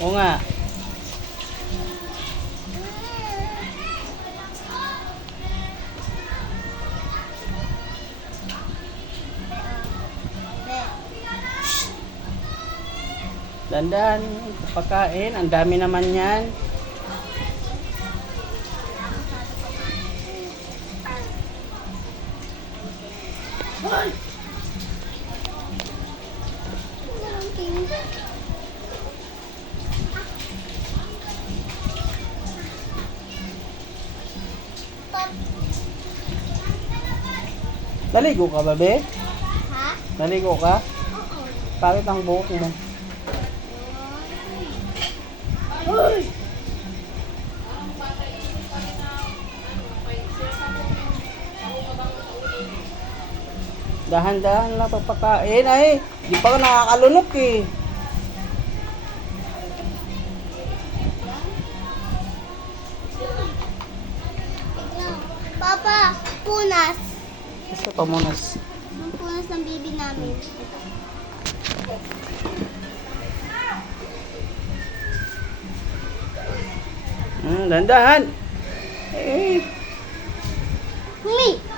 Oo nga. Dandan, pagkain. Ang dami naman yan. Naligo ka ba, be? Ha? Naligo ka? Oo. Bakit ang buhok mo? Dahan-dahan na papakain. Ay, di pa ka nakakalunok eh. Papa, punas. Gusto pa munas. Yung punas ng baby namin. Dahan-dahan. Eh, Humi!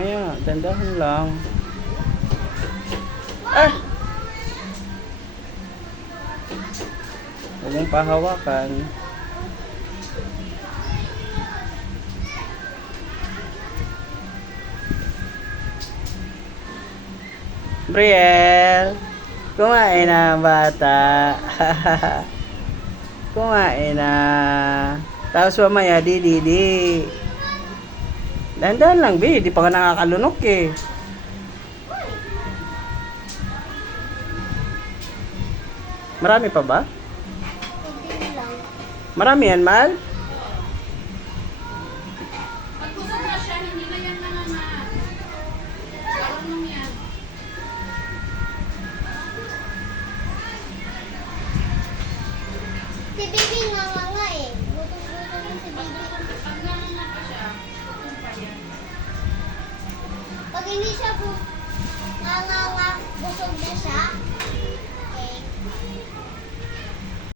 mamaya, dandahan lang. Ah! Huwag mong pahawakan. Brielle, kumain na bata. Kumain na. Tapos mamaya, di. Dandan lang, be. Di pa ka nakakalunok eh. Marami pa ba? Hindi lang. Marami yan, Mal? Pag kusog na siya, hindi na yan nangangaan. Marunong yan. Si baby nga eh. Gutom yung si baby. Pag nanganga pa siya, kusog pa yan. Pag hindi siya nga, busog na siya,